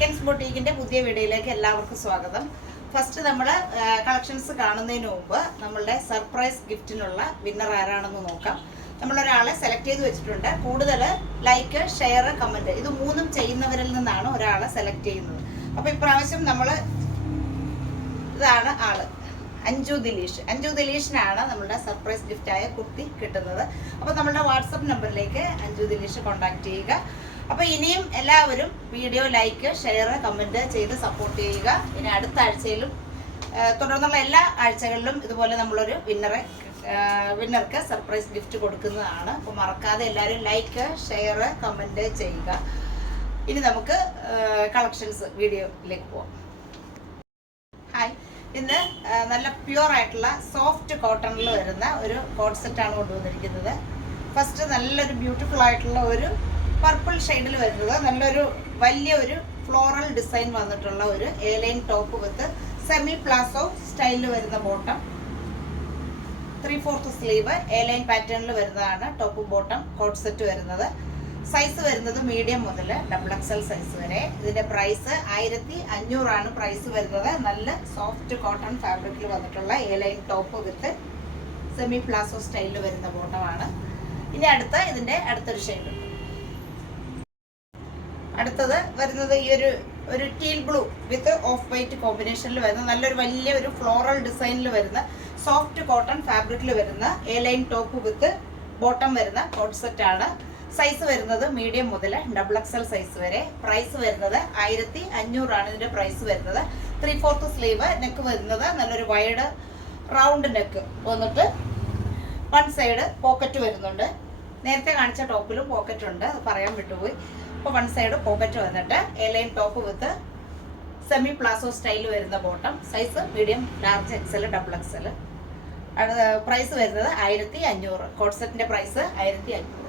Ken's ബൊട്ടീക്കിന്റെ പുതിയ വീഡിയോയിലേക്ക് എല്ലാവർക്കും സ്വാഗതം. ഫസ്റ്റ് നമ്മൾ കളക്ഷൻസ് കാണുന്നതിന് മുമ്പ് നമ്മളുടെ സർപ്രൈസ് ഗിഫ്റ്റിനുള്ള വിന്നർ ആരാണെന്ന് നോക്കാം. നമ്മളൊരാളെ സെലക്ട് ചെയ്ത് വെച്ചിട്ടുണ്ട്. കൂടുതൽ ലൈക്ക്, ഷെയർ, കമന്റ് ഇത് മൂന്നും ചെയ്യുന്നവരിൽ നിന്നാണ് ഒരാളെ സെലക്ട് ചെയ്യുന്നത്. അപ്പോൾ ഇപ്രാവശ്യം നമ്മൾ ഇതാണ് ആള്, അഞ്ജു ദിലീഷിനാണ് നമ്മുടെ സർപ്രൈസ് ഗിഫ്റ്റായ കുർത്തി കിട്ടുന്നത്. അപ്പോൾ നമ്മുടെ വാട്സപ്പ് നമ്പറിലേക്ക് അഞ്ജു ദിലീഷ് കോൺടാക്ട് ചെയ്യുക. അപ്പോൾ ഇനിയും എല്ലാവരും വീഡിയോ ലൈക്ക്, ഷെയർ, കമൻറ്റ് ചെയ്ത് സപ്പോർട്ട് ചെയ്യുക. ഇനി അടുത്ത ആഴ്ചയിലും തുടർന്നുള്ള എല്ലാ ആഴ്ചകളിലും ഇതുപോലെ നമ്മളൊരു വിന്നർക്ക് സർപ്രൈസ് ഗിഫ്റ്റ് കൊടുക്കുന്നതാണ്. അപ്പോൾ മറക്കാതെ എല്ലാവരും ലൈക്ക്, ഷെയർ, കമൻറ്റ് ചെയ്യുക. ഇനി നമുക്ക് കളക്ഷൻസ് വീഡിയോയിലേക്ക് പോവാം. ഹായ്, ഇന്ന് നല്ല പ്യുവർ ആയിട്ടുള്ള സോഫ്റ്റ് കോട്ടണിൽ വരുന്ന ഒരു കോട്ട് സെറ്റാണ് കൊണ്ടുവന്നിരിക്കുന്നത്. ഫസ്റ്റ് നല്ലൊരു ബ്യൂട്ടിഫുൾ ആയിട്ടുള്ള ഒരു പർപ്പിൾ ഷെയ്ഡിൽ വരുന്നത്, നല്ലൊരു വലിയൊരു ഫ്ലോറൽ ഡിസൈൻ വന്നിട്ടുള്ള ഒരു A-line top with semi palazzo സ്റ്റൈലിൽ വരുന്ന ബോട്ടം, 3/4 സ്ലീവ് എ-ലൈൻ പാറ്റേണിൽ വരുന്നതാണ് ടോപ്പ് ബോട്ടം കോട്ട് സെറ്റ് വരുന്നത്. സൈസ് വരുന്നത് മീഡിയം മുതൽ XXL സൈസ് വരെ. ഇതിന്റെ പ്രൈസ് 1500 ആണ് പ്രൈസ് വരുന്നത്. നല്ല സോഫ്റ്റ് കോട്ടൺ ഫാബ്രിക്കിൽ വന്നിട്ടുള്ള A-line top with semi palazzo സ്റ്റൈലിൽ വരുന്ന ബോട്ടമാണ്. ഇനി ഇതിന്റെ അടുത്തൊരു ഷെയ്ഡ്. അടുത്തത് വരുന്നത് ഈ ഒരു teal blue with off white കോമ്പിനേഷനിൽ വരുന്ന നല്ലൊരു വലിയൊരു ഫ്ലോറൽ ഡിസൈനിൽ വരുന്ന സോഫ്റ്റ് കോട്ടൺ ഫാബ്രിക്കിൽ വരുന്ന എ-ലൈൻ ടോപ്പ് വിത്ത് ബോട്ടം വരുന്ന കോട്ട് സെറ്റ് ആണ്. സൈസ് വരുന്നത് മീഡിയം മുതൽ XXL സൈസ് വരെ. പ്രൈസ് വരുന്നത് 1500 ആണ് ഇതിന്റെ പ്രൈസ് വരുന്നത്. 3/4 സ്ലീവ്, നെക്ക് വരുന്നത് നല്ലൊരു വൈഡ് റൗണ്ട് നെക്ക് വന്നിട്ട് വൺ സൈഡ് പോക്കറ്റ് വരുന്നുണ്ട്. നേരത്തെ കാണിച്ച ടോപ്പിലും പോക്കറ്റ് ഉണ്ട്, അത് പറയാൻ വിട്ടുപോയി. അപ്പോൾ വൺ സൈഡ് പോക്കറ്റ് വന്നിട്ട് A line top with semi palazzo style വരുന്ന bottom. Size medium, large, XL, XXL. Price വരുന്നത് 1500. കോട്ട് സെറ്റിന്റെ പ്രൈസ് 1500.